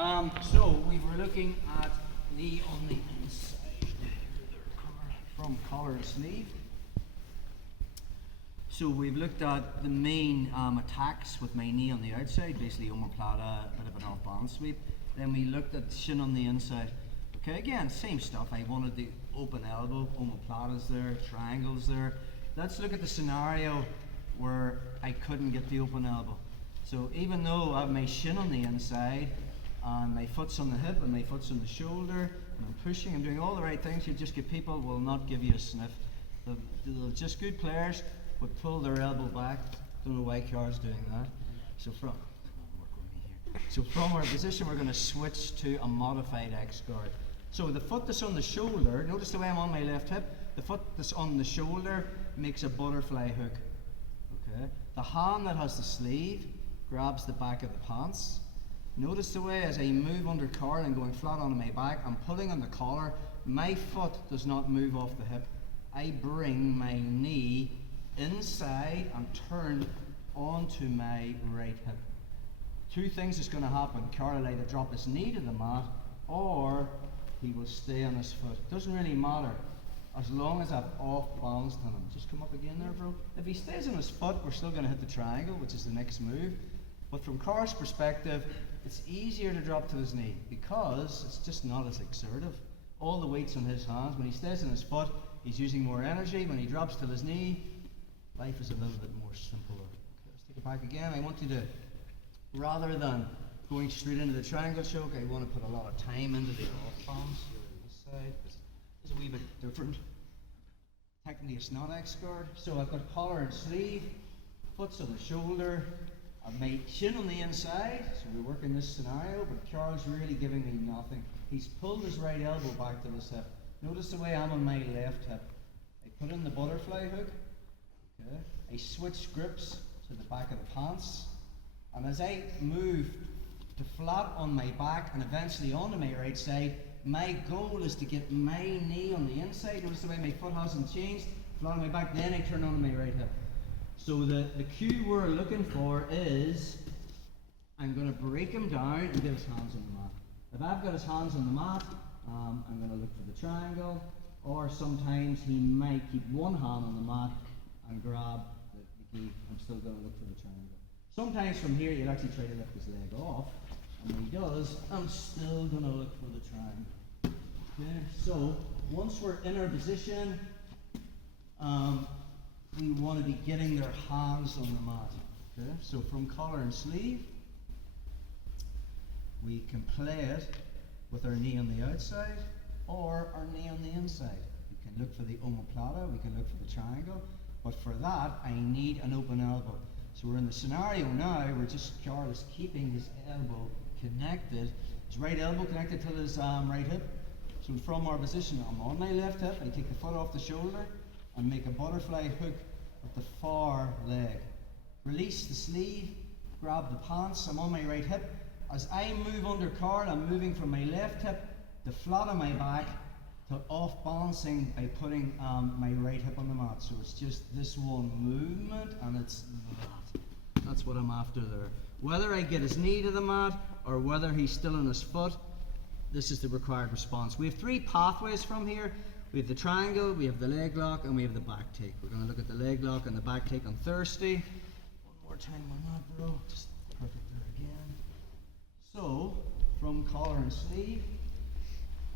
So we were looking at knee on the inside from collar and sleeve. So we've looked at the main attacks with my knee on the outside, basically omoplata, a bit of an off-balance sweep. Then we looked at shin on the inside. Okay, again, same stuff. I wanted the open elbow, omoplatas there, triangles there. Let's look at the scenario where I couldn't get the open elbow. So even though I have my shin on the inside, and my foot's on the hip and my foot's on the shoulder, and I'm pushing, I'm doing all the right things, you just get people will not give you a sniff. They're just good players would pull their elbow back. Don't know why Car's doing that. So from our position, we're going to switch to a modified X guard. So the foot that's on the shoulder, notice the way I'm on my left hip, the foot that's on the shoulder makes a butterfly hook. Okay. The hand that has the sleeve grabs the back of the pants. Notice the way as I move under collar and going flat onto my back, I'm pulling on the collar. My foot does not move off the hip. I bring my knee inside and turn onto my right hip. Two things is going to happen. Carl will either drop his knee to the mat or he will stay on his foot. Doesn't really matter as long as I've off balanced on him. Just come up again there, bro. If he stays on his foot, we're still going to hit the triangle, which is the next move. But from Carl's perspective, it's easier to drop to his knee because it's just not as exertive. All the weight's on his hands. When he stays on his foot, he's using more energy. When he drops to his knee, life is a little bit more simpler. Okay, let's take it back again. I want you to, rather than going straight into the triangle choke, I want to put a lot of time into the off bounce here on this side. It's a wee bit different. Technically, it's not X guard. So I've got collar and sleeve, foot's on the shoulder. I've made shin on the inside, so we're working this scenario, but Carl's really giving me nothing. He's pulled his right elbow back to his hip. Notice the way I'm on my left hip. I put in the butterfly hook. Okay. I switch grips to the back of the pants. And as I move to flat on my back and eventually onto my right side, my goal is to get my knee on the inside. Notice the way my foot hasn't changed. Flat on my back, then I turn onto my right hip. So the cue we're looking for is I'm going to break him down and get his hands on the mat. If I've got his hands on the mat, I'm going to look for the triangle, or sometimes he might keep one hand on the mat and grab the key. I'm still going to look for the triangle. Sometimes from here you'll actually try to lift his leg off, and when he does, I'm still going to look for the triangle. Okay, so once we're in our position, we want to be getting their hands on the mat. Okay? So from collar and sleeve, we can play it with our knee on the outside or our knee on the inside. We can look for the omoplata, we can look for the triangle, but for that I need an open elbow. So we're in the scenario now where just Carl is keeping his elbow connected, his right elbow connected to his right hip. So from our position, I'm on my left hip, I take the foot off the shoulder and make a butterfly hook at the far leg. Release the sleeve, grab the pants, I'm on my right hip. As I move under Carl, I'm moving from my left hip to flat on my back to off balancing by putting my right hip on the mat. So it's just this one movement and it's that. That's what I'm after there. Whether I get his knee to the mat or whether he's still on his foot, this is the required response. We have three pathways from here. We have the triangle, we have the leg lock, and we have the back take. We're going to look at the leg lock and the back take on Thursday. One more time on that, bro. Just perfect there again. So, from collar and sleeve,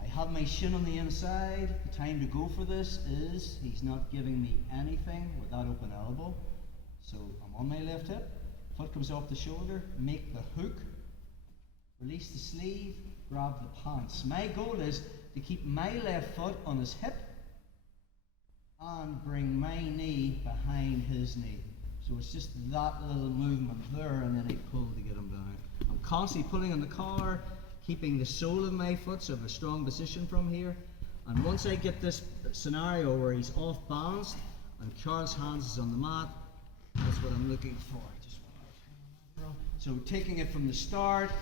I have my shin on the inside. The time to go for this is he's not giving me anything with that open elbow. So I'm on my left hip, foot comes off the shoulder, make the hook, release the sleeve, grab the pants. My goal is to keep my left foot on his hip and bring my knee behind his knee. So it's just that little movement there, and then I pull to get him down. I'm constantly pulling on the collar, keeping the sole of my foot so I have a strong position from here. And once I get this scenario where he's off balanced and Charles' hands is on the mat, that's what I'm looking for. Just one more time, bro. So taking it from the start,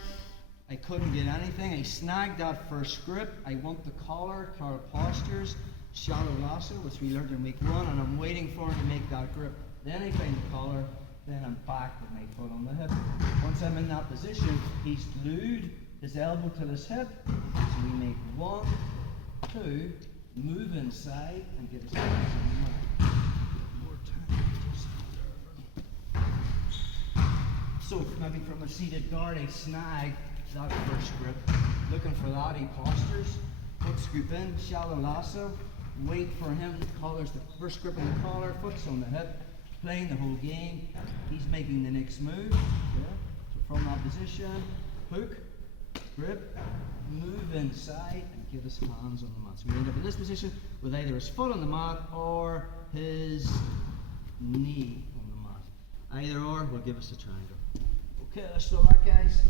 I couldn't get anything. I snagged that first grip. I want the collar, Carl postures, shallow lasso, which we learned in week 1, and I'm waiting for him to make that grip. Then I find the collar, then I'm back with my foot on the hip. Once I'm in that position, he's glued his elbow to his hip. So we make 1, 2, move inside and get his hands on the mat. More time. So maybe from a seated guard, he snag that first grip. Looking for that, he postures. Foot scoop in, shallow lasso. Wait for him. Collar's the first grip on the collar, foot's on the hip. Playing the whole game. He's making the next move. Okay. So from that position, hook, grip, move inside, and get his hands on the mat. So we end up in this position with either his foot on the mat or his knee on the mat. Either or will give us a triangle. Okay, let's do that, guys.